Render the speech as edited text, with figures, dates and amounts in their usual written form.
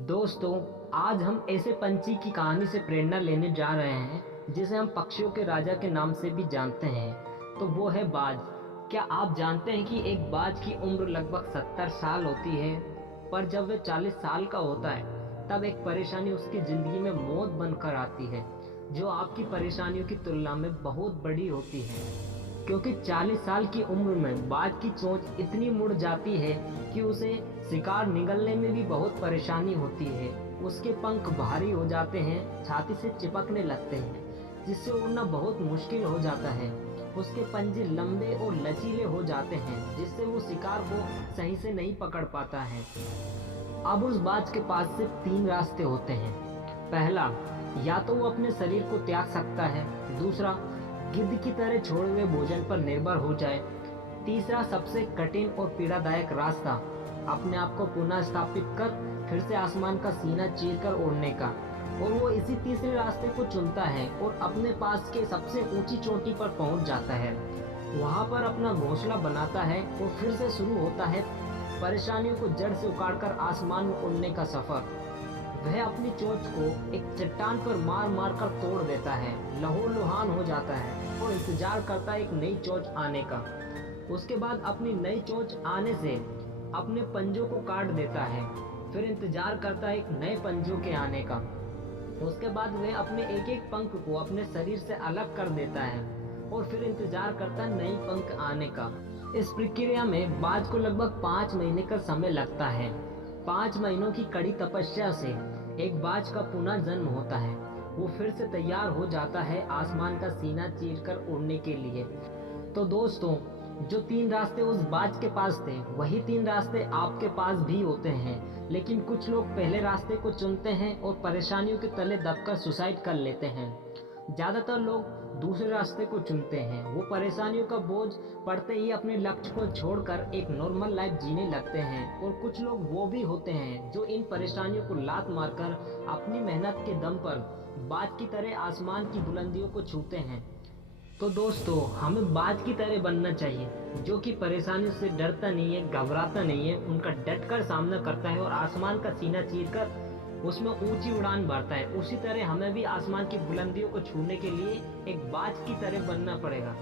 दोस्तों, आज हम ऐसे पंछी की कहानी से प्रेरणा लेने जा रहे हैं जिसे हम पक्षियों के राजा के नाम से भी जानते हैं। तो वो है बाज। क्या आप जानते हैं कि एक बाज की उम्र लगभग 70 साल होती है, पर जब वह 40 साल का होता है तब एक परेशानी उसकी जिंदगी में मौत बनकर आती है, जो आपकी परेशानियों की तुलना में बहुत बड़ी होती है। क्योंकि 40 साल की उम्र में बाज की चोंच इतनी मुड़ जाती है कि उसे शिकार निगलने में भी बहुत परेशानी होती है। उसके पंख भारी हो जाते हैं, छाती से चिपकने लगते हैं, जिससे उड़ना बहुत मुश्किल हो जाता है। उसके पंजे लंबे और लचीले हो जाते हैं, जिससे वो शिकार को सही से नहीं पकड़ पाता है। अब उस बाज के पास सिर्फ 3 रास्ते होते हैं। पहला, या तो वो अपने शरीर को त्याग सकता है। दूसरा, गिद्ध की तरह छोड़े हुए भोजन पर निर्भर हो जाए। तीसरा, सबसे कठिन और पीड़ादायक रास्ता, अपने आप को पुनः स्थापित कर फिर से आसमान का सीना चीरकर उड़ने का। और वो इसी तीसरे रास्ते को चुनता है और अपने पास के सबसे ऊंची चोटी पर पहुंच जाता है। वहां पर अपना घोंसला बनाता है और फिर से शुरू होता है परेशानियों को जड़ से उखाड़कर आसमान में उड़ने का सफर। वह अपनी चोंच को एक चट्टान पर मार मार कर तोड़ देता है, लहूलुहान हो जाता है और इंतजार करता है एक नई चोंच आने का। उसके बाद अपनी नई चोंच आने से अपने पंजों को काट देता है, फिर इंतजार करता है एक नए पंजों के आने का। उसके बाद वह अपने एक एक पंख को अपने शरीर से अलग कर देता है और फिर इंतजार करता है नई पंख आने का। इस प्रक्रिया में बाज को लगभग 5 महीने का समय लगता है। 5 महीनों की कड़ी तपस्या से एक बाज का पुनः जन्म होता है। वो फिर से तैयार हो जाता है आसमान का सीना चीरकर उड़ने के लिए। तो दोस्तों, जो 3 रास्ते उस बाज के पास थे, वही 3 रास्ते आपके पास भी होते हैं। लेकिन कुछ लोग पहले रास्ते को चुनते हैं और परेशानियों के तले दबकर सुसाइड कर लेते हैं। ज्यादातर लोग दूसरे रास्ते को चुनते हैं। वो परेशानियों का बोझ पड़ते ही अपने लक्ष्य को छोड़कर एक नॉर्मल लाइफ जीने लगते हैं। और कुछ लोग वो भी होते हैं जो इन परेशानियों को लात मारकर अपनी मेहनत के दम पर बाज की तरह आसमान की बुलंदियों को छूते हैं। तो दोस्तों, हमें बाज की तरह बनना चाहिए, जो कि परेशानियों से डरता नहीं है, घबराता नहीं है, उनका डटकर सामना करता है और आसमान का सीना चीरकर उसमें ऊंची उड़ान भरता है। उसी तरह हमें भी आसमान की बुलंदियों को छूने के लिए एक बाज की तरह बनना पड़ेगा।